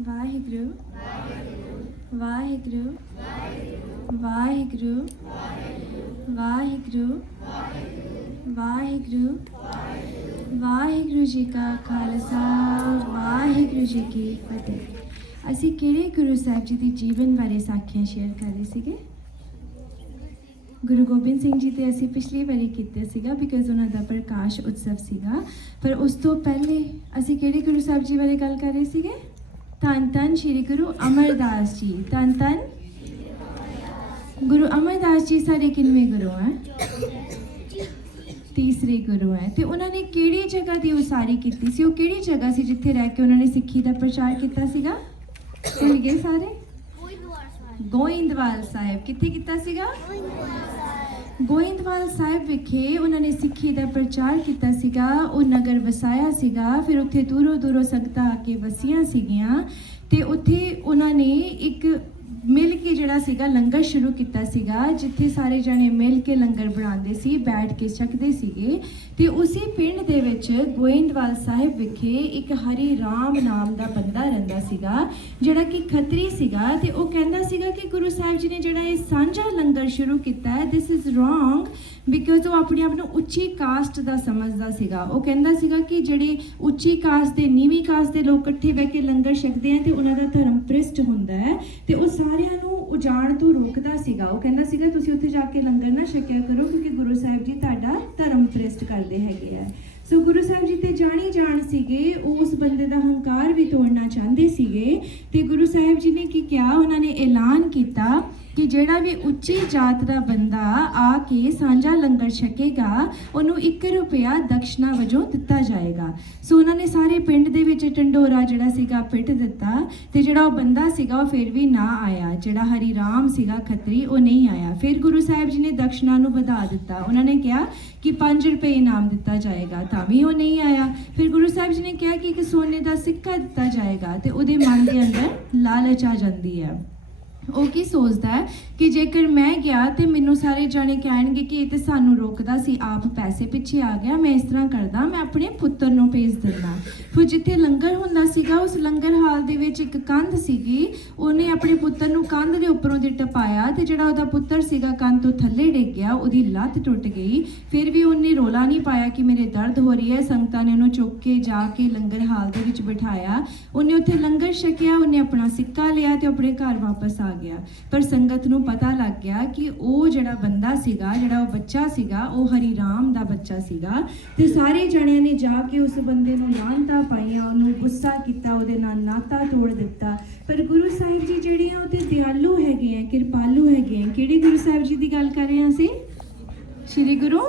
ਵਾਹਿਗੁਰੂ ਵਾਹਿਗੁਰੂ ਵਾਹਿਗੁਰੂ ਵਾਹਿਗੁਰੂ ਵਾਹਿਗੁਰੂ ਵਾਹਿਗੁਰੂ ਜੀ ਕਾ ਖਾਲਸਾ, ਵਾਹਿਗੁਰੂ ਜੀ ਕੀ ਫਤਿਹ। ਅਸੀਂ ਕਿਹੜੇ ਗੁਰੂ ਸਾਹਿਬ ਜੀ ਦੇ ਜੀਵਨ ਬਾਰੇ ਸਾਖੀਆਂ ਸ਼ੇਅਰ ਕਰ ਰਹੇ ਸੀਗੇ? ਗੁਰੂ ਗੋਬਿੰਦ ਸਿੰਘ ਜੀ ਤੇ ਅਸੀਂ ਪਿਛਲੀ ਵਾਰੀ ਕੀਤੇ ਸੀਗਾ ਬਿਕਾਜ਼ ਉਹਨਾਂ ਦਾ ਪ੍ਰਕਾਸ਼ ਉਤਸਵ ਸੀਗਾ। ਪਰ ਉਸ ਤੋਂ ਪਹਿਲੇ ਅਸੀਂ ਕਿਹੜੇ ਗੁਰੂ ਸਾਹਿਬ ਜੀ ਬਾਰੇ ਗੱਲ ਕਰ ਰਹੇ ਸੀਗੇ? ਧੰਨ ਧੰਨ ਸ੍ਰੀ ਗੁਰੂ ਅਮਰਦਾਸ ਜੀ ਧੰਨ ਧੰਨ ਗੁਰੂ ਅਮਰਦਾਸ ਜੀ ਸਾਡੇ ਕਿੰਨਵੇਂ ਗੁਰੂ ਹੈ ਤੀਸਰੇ ਗੁਰੂ ਹੈ ਤੇ ਉਹਨਾਂ ਨੇ ਕਿਹੜੀ ਜਗ੍ਹਾ ਦੀ ਉਸਾਰੀ ਕੀਤੀ ਸੀ ਉਹ ਕਿਹੜੀ ਜਗ੍ਹਾ ਸੀ ਜਿੱਥੇ ਰਹਿ ਕੇ ਉਹਨਾਂ ਨੇ ਸਿੱਖੀ ਦਾ ਪ੍ਰਚਾਰ ਕੀਤਾ ਸੀਗਾ ਭੁੱਲ ਗਏ ਸਾਰੇ ਗੋਇੰਦਵਾਲ ਸਾਹਿਬ ਕਿੱਥੇ ਕੀਤਾ ਸੀਗਾ ਗੋਇੰਦਵਾਲ ਸਾਹਿਬ ਵਿਖੇ ਉਹਨਾਂ ਨੇ ਸਿੱਖੀ ਦਾ ਪ੍ਰਚਾਰ ਕੀਤਾ ਸੀਗਾ, ਉਹ ਨਗਰ ਵਸਾਇਆ ਸੀਗਾ, ਫਿਰ ਉੱਥੇ ਦੂਰੋਂ ਦੂਰੋਂ ਸੰਗਤਾਂ ਆ ਕੇ ਵਸੀਆਂ ਸੀਗੀਆਂ ਤੇ ਉੱਥੇ ਉਹਨਾਂ ਨੇ ਇੱਕ ਮਿਲ ਕੇ ਜਿਹੜਾ ਸੀਗਾ, ਲੰਗਰ ਸ਼ੁਰੂ ਕੀਤਾ ਸੀਗਾ, ਜਿੱਥੇ ਸਾਰੇ ਜਣੇ ਮਿਲ ਕੇ ਲੰਗਰ ਬਣਾਉਂਦੇ ਸੀ, ਬੈਠ ਕੇ ਛਕਦੇ ਸੀਗੇ ਤੇ ਉਸੇ ਪਿੰਡ ਦੇ ਵਿੱਚ ਗੋਇੰਦਵਾਲ ਸਾਹਿਬ ਵਿਖੇ ਇੱਕ ਹਰੀ ਰਾਮ ਨਾਮ ਦਾ ਬੰਦਾ ਰਹਿੰਦਾ ਸੀਗਾ, ਜਿਹੜਾ ਕਿ ਖੱਤਰੀ ਸੀਗਾ ਤੇ ਉਹ ਕਹਿੰਦਾ ਸੀਗਾ ਕਿ ਗੁਰੂ ਸਾਹਿਬ ਜੀ ਨੇ ਜਿਹੜਾ ਇਹ ਸਾਂਝਾ ਲੰਗਰ ਸ਼ੁਰੂ ਕੀਤਾ ਹੈ ਥਿਸ ਇਜ਼ ਰੋਂਗ ਬਿਕਾਜ਼ ਉਹ ਆਪਣੇ ਆਪ ਨੂੰ ਉੱਚੀ ਕਾਸਟ ਦਾ ਸਮਝਦਾ ਸੀਗਾ। ਉਹ ਕਹਿੰਦਾ ਸੀਗਾ ਕਿ ਜਿਹੜੇ ਉੱਚੀ ਕਾਸਟ ਦੇ, ਨੀਵੀਂ ਕਾਸਟ ਦੇ ਲੋਕ ਇਕੱਠੇ ਬਹਿ ਕੇ ਲੰਗਰ ਛਕਦੇ ਆ ਤੇ ਉਹਨਾਂ ਦਾ ਧਰਮ ਭ੍ਰਿਸ਼ਟ ਹੁੰਦਾ ਹੈ ਤੇ ਉਹ ਸਾਰਿਆਂ ਨੂੰ ਉਜਾਣ ਤੋਂ ਰੋਕਦਾ ਸੀਗਾ। ਉਹ ਕਹਿੰਦਾ ਸੀਗਾ, ਤੁਸੀਂ ਉੱਥੇ ਜਾ ਕੇ ਲੰਗਰ ਨਾ ਛਕਿਆ ਕਰੋ, ਕਿਉਂਕਿ ਗੁਰੂ ਸਾਹਿਬ ਜੀ ਤੁਹਾਡਾ ਧਰਮ ਭ੍ਰਿਸ਼ਟ ਕਰਦੇ ਹੈਗੇ ਆ। ਸੋ ਗੁਰੂ ਸਾਹਿਬ ਜੀ ਤੇ ਜਾਣੀ ਜਾਣ ਸੀਗੇ, ਉਹ ਉਸ ਬੰਦੇ ਦਾ ਹੰਕਾਰ ਵੀ ਤੋੜਨਾ ਚਾਹੁੰਦੇ ਸੀਗੇ ਤੇ ਗੁਰੂ ਸਾਹਿਬ ਜੀ ਨੇ ਕੀ ਕਿਹਾ? ਉਹਨਾਂ ਨੇ ਐਲਾਨ ਕੀਤਾ ਕਿ ਜਿਹੜਾ ਵੀ ਉੱਚੀ ਜਾਤ ਦਾ ਬੰਦਾ ਆ ਕੇ ਸਾਂਝਾ ਲੰਗਰ ਛਕੇਗਾ, ਉਹਨੂੰ 1 ਰੁਪਿਆ ਦਕਸ਼ਨਾ ਵਜੋਂ ਦਿੱਤਾ ਜਾਏਗਾ। ਸੋ ਉਹਨਾਂ ਨੇ ਸਾਰੇ ਪਿੰਡ ਦੇ ਵਿੱਚ ਟੰਡੋਰਾ ਜਿਹੜਾ ਸੀਗਾ ਪਿੱਟ ਦਿੱਤਾ ਤੇ ਜਿਹੜਾ ਉਹ ਬੰਦਾ ਸੀਗਾ ਉਹ ਫਿਰ ਵੀ ਨਾ ਆਇਆ। ਜਿਹੜਾ ਹਰੀ ਰਾਮ ਸੀਗਾ ਖੱਤਰੀ, ਉਹ ਨਹੀਂ ਆਇਆ। ਫਿਰ ਗੁਰੂ ਸਾਹਿਬ ਜੀ ਨੇ ਦਕਸ਼ਨਾ ਨੂੰ ਵਧਾ ਦਿੱਤਾ। ਉਹਨਾਂ ਨੇ ਕਿਹਾ ਕਿ 5 ਰੁਪਏ ਇਨਾਮ ਦਿੱਤਾ ਜਾਏਗਾ, ਤਾਂ ਵੀ ਉਹ ਨਹੀਂ ਆਇਆ। ਫਿਰ ਗੁਰੂ ਸਾਹਿਬ ਜੀ ਨੇ ਕਿਹਾ ਕਿ ਇੱਕ ਸੋਨੇ ਦਾ ਸਿੱਕਾ ਦਿੱਤਾ ਜਾਏਗਾ ਤੇ ਉਹਦੇ ਮਨ ਦੇ ਅੰਦਰ ਲਾਲਚ ਆ ਜਾਂਦੀ ਹੈ। ਉਹ ਕੀ ਸੋਚਦਾ ਹੈ ਕਿ ਜੇਕਰ ਮੈਂ ਗਿਆ ਤੇ ਮੈਨੂੰ ਸਾਰੇ ਜਾਣੇ ਕਹਿਣਗੇ ਕਿ ਇਹ ਤੇ ਸਾਨੂੰ ਰੋਕਦਾ ਸੀ, ਆਪ ਪੈਸੇ ਪਿੱਛੇ ਆ ਗਿਆ, ਮੈਂ ਇਸ ਤਰ੍ਹਾਂ ਕਰਦਾ, ਮੈਂ ਆਪਣੇ ਪੁੱਤਰ ਨੂੰ ਭੇਜ ਦਿੰਦਾ। ਫਿਰ ਜਿੱਥੇ ਲੰਗਰ ਹੁੰਦਾ ਸੀਗਾ, ਉਸ ਲੰਗਰ ਹਾਲ ਦੇ ਵਿੱਚ ਇੱਕ ਕੰਧ ਸੀਗੀ, ਉਹਨੇ ਆਪਣੇ ਪੁੱਤਰ ਨੂੰ ਕੰਧ ਦੇ ਉੱਪਰੋਂ ਦੀ ਟਪਾਇਆ ਤੇ ਜਿਹੜਾ ਉਹਦਾ ਪੁੱਤਰ ਸੀਗਾ ਕੰਧ ਤੋਂ ਥੱਲੇ ਡਿੱਗ ਗਿਆ, ਉਹਦੀ ਲੱਤ ਟੁੱਟ ਗਈ। ਫਿਰ ਵੀ ਉਹਨੇ ਰੋਲਾ ਨਹੀਂ ਪਾਇਆ ਕਿ ਮੇਰੇ ਦਰਦ ਹੋ ਰਹੀ ਹੈ, ਸੰਗਤਾਂ ਨੇ ਉਹਨੂੰ ਚੁੱਕ ਕੇ ਜਾ ਕੇ ਲੰਗਰ ਹਾਲ ਦੇ ਵਿੱਚ ਬਿਠਾਇਆ। ਉਹਨੇ ਉੱਥੇ ਲੰਗਰ ਛਕਿਆ, ਉਹਨੇ ਆਪਣਾ ਸਿੱਕਾ ਲਿਆ ਤੇ ਆਪਣੇ ਘਰ ਵਾਪਸ ਆ ਗਿਆ। ਪਰ ਸੰਗਤ ਨੂੰ ਪਤਾ ਲੱਗ ਗਿਆ ਕਿ ਉਹ ਜਿਹੜਾ ਬੰਦਾ ਸੀਗਾ, ਜਿਹੜਾ ਉਹ ਬੱਚਾ ਸੀਗਾ, ਉਹ ਹਰੀ ਰਾਮ ਦਾ ਬੱਚਾ ਸੀਗਾ ਤੇ ਸਾਰੇ ਜਣਿਆਂ ਨੇ ਜਾ ਕੇ ਉਸ ਬੰਦੇ ਨੂੰ ਲਾਂਤਾ ਪਾਈਆਂ, ਉਹਨੂੰ ਗੁੱਸਾ ਕੀਤਾ, ਉਹਦੇ ਨਾਲ ਨਾਤਾ ਤੋੜ ਦਿੱਤਾ। ਪਰ ਗੁਰੂ ਸਾਹਿਬ ਜੀ ਜਿਹੜੇ ਆ ਉਹ ਤੇ ਦਿਆਲੂ ਹੈਗੇ ਆ, ਕਿਰਪਾਲੂ ਹੈਗੇ ਆ, ਕਿਹੜੇ ਗੁਰੂ ਸਾਹਿਬ ਜੀ ਦੀ ਗੱਲ ਕਰ ਰਹੇ ਹਾਂ ਅਸੀਂ? ਸ਼੍ਰੀ ਗੁਰੂ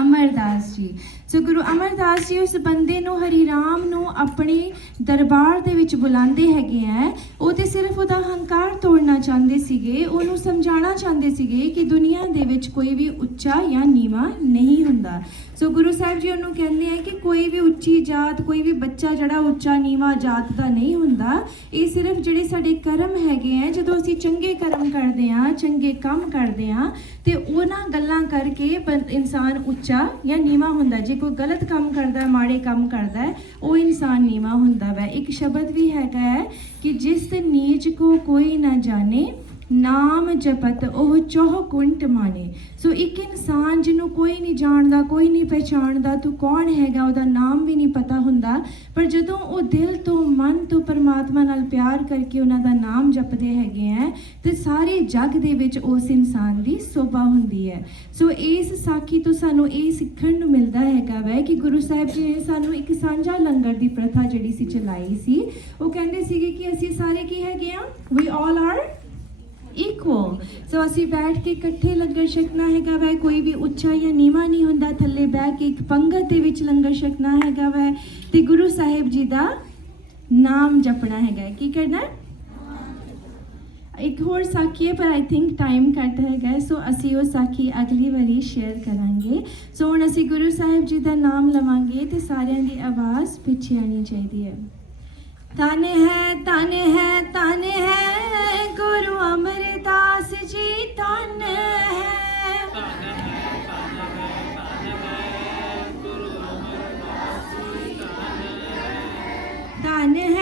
ਅਮਰਦਾਸ ਜੀ। ਸੋ ਗੁਰੂ ਅਮਰਦਾਸ ਜੀ ਉਸ ਬੰਦੇ ਨੂੰ ਹਰੀ ਰਾਮ ਨੂੰ ਆਪਣੇ ਦਰਬਾਰ ਦੇ ਵਿੱਚ ਬੁਲਾਉਂਦੇ ਹੈਗੇ ਆ ਉਹ ਤੇ ਸਿਰਫ ਉਹਦਾ ਹੰਕਾਰ ਤੋੜਨਾ ਚਾਹੁੰਦੇ ਸੀਗੇ, ਉਹਨੂੰ ਸਮਝਾਉਣਾ ਚਾਹੁੰਦੇ ਸੀਗੇ ਕਿ ਦੁਨੀਆ ਦੇ ਵਿੱਚ ਕੋਈ ਵੀ ਉੱਚਾ ਜਾਂ ਨੀਵਾਂ ਨਹੀਂ ਹੁੰਦਾ। ਸੋ ਗੁਰੂ ਸਾਹਿਬ ਜੀ ਉਹਨੂੰ ਕਹਿੰਦੇ ਆ ਕਿ ਕੋਈ ਵੀ ਉੱਚੀ ਜਾਤ, ਕੋਈ ਵੀ ਬੱਚਾ ਜਿਹੜਾ ਉੱਚਾ ਨੀਵਾਂ ਜਾਤ ਦਾ ਨਹੀਂ ਹੁੰਦਾ, ਇਹ ਸਿਰਫ ਜਿਹੜੇ ਸਾਡੇ ਕਰਮ ਹੈਗੇ ਆ ਜਦੋਂ ਅਸੀਂ ਚੰਗੇ ਕਰਮ ਕਰਦੇ ਆ ਚੰਗੇ ਕੰਮ ਕਰਦੇ ਆ ਤੇ ਉਹਨਾਂ ਗੱਲਾਂ ਕਰਕੇ ਬੰ- ਇਨਸਾਨ ਉੱਚਾ ਜਾਂ ਨੀਵਾਂ ਹੁੰਦਾ। ਜੇ ਕੋਈ ਗਲਤ ਕੰਮ ਕਰਦਾ ਮਾੜੇ ਕੰਮ ਕਰਦਾ ਉਹ ਇਨਸਾਨ ਨੀਵਾਂ ਹੁੰਦਾ ਵੈ। ਇੱਕ ਸ਼ਬਦ ਵੀ ਹੈਗਾ ਹੈ ਕਿ ਜਿਸ ਨੀਚ ਕੋ ਕੋਈ ਨਾ ਜਾਣੇ ਨਾਮ ਜਪਤ, ਉਹ ਚੋਹ ਕੁੰਟ ਮਾਨੇ। ਸੋ ਇੱਕ ਇਨਸਾਨ ਜਿਹਨੂੰ ਕੋਈ ਨਹੀਂ ਜਾਣਦਾ, ਕੋਈ ਨਹੀਂ ਪਹਿਚਾਣਦਾ, ਤੂੰ ਕੌਣ ਹੈਗਾ, ਉਹਦਾ ਨਾਮ ਵੀ ਨਹੀਂ ਪਤਾ ਹੁੰਦਾ। ਪਰ ਜਦੋਂ ਉਹ ਦਿਲ ਤੋਂ, ਮਨ ਤੋਂ ਪਰਮਾਤਮਾ ਨਾਲ ਪਿਆਰ ਕਰਕੇ ਉਹਨਾਂ ਦਾ ਨਾਮ ਜਪਦੇ ਹੈਗੇ ਆ, ਤੇ ਸਾਰੇ ਜੱਗ ਦੇ ਵਿੱਚ ਉਸ ਇਨਸਾਨ ਦੀ ਸੋਭਾ ਹੁੰਦੀ ਹੈ। ਸੋ ਇਸ ਸਾਖੀ ਤੋਂ ਸਾਨੂੰ ਇਹ ਸਿੱਖਣ ਨੂੰ ਮਿਲਦਾ ਹੈਗਾ ਵੈ ਕਿ ਗੁਰੂ ਸਾਹਿਬ ਜੀ ਨੇ ਸਾਨੂੰ ਇੱਕ ਸਾਂਝਾ ਲੰਗਰ ਦੀ ਪ੍ਰਥਾ ਜਿਹੜੀ ਸੀ ਚਲਾਈ ਸੀ। ਉਹ ਕਹਿੰਦੇ ਸੀਗੇ ਕਿ ਅਸੀਂ ਸਾਰੇ ਕੀ ਹੈਗੇ ਆ? ਵੀ ਆਲ ਆਰ ਇਕੁਅਲ ਸੋ ਅਸੀਂ ਬੈਠ ਕੇ ਇਕੱਠੇ ਲੰਗਰ ਛਕਣਾ ਹੈਗਾ ਵੈ, ਕੋਈ ਵੀ ਉੱਚਾ ਜਾਂ ਨੀਵਾਂ ਨਹੀਂ ਹੁੰਦਾ, ਥੱਲੇ ਬਹਿ ਕੇ ਇੱਕ ਪੰਗਤ ਦੇ ਵਿੱਚ ਲੰਗਰ ਛਕਣਾ ਹੈਗਾ ਵੈ। ਤੇ ਗੁਰੂ ਸਾਹਿਬ ਜੀ ਦਾ ਨਾਮ ਜਪਣਾ ਹੈਗਾ ਹੈ। ਕੀ ਕਰਨਾ ਇੱਕ ਹੋਰ ਸਾਖੀ ਹੈ, ਪਰ ਆਈ ਥਿੰਕ ਟਾਈਮ ਘੱਟ ਹੈਗਾ ਸੋ ਅਸੀਂ ਉਹ ਸਾਖੀ ਅਗਲੀ ਵਾਰੀ ਸ਼ੇਅਰ ਕਰਾਂਗੇ। ਸੋ ਹੁਣ ਅਸੀਂ ਗੁਰੂ ਸਾਹਿਬ ਜੀ ਦਾ ਨਾਮ ਲਵਾਂਗੇ ਤੇ ਸਾਰਿਆਂ ਦੀ ਆਵਾਜ਼ ਪਿੱਛੇ ਆਣੀ ਚਾਹੀਦੀ ਹੈ। ਤਨ ਹੈ ਤਨ ਹੈ ਤਨ ਹੈ ਗੁਰੂ ਅਮਰਦਾਸ ਜੀ ਤਨ ਹੈ। ਤਨ ਹੈ ਹੈ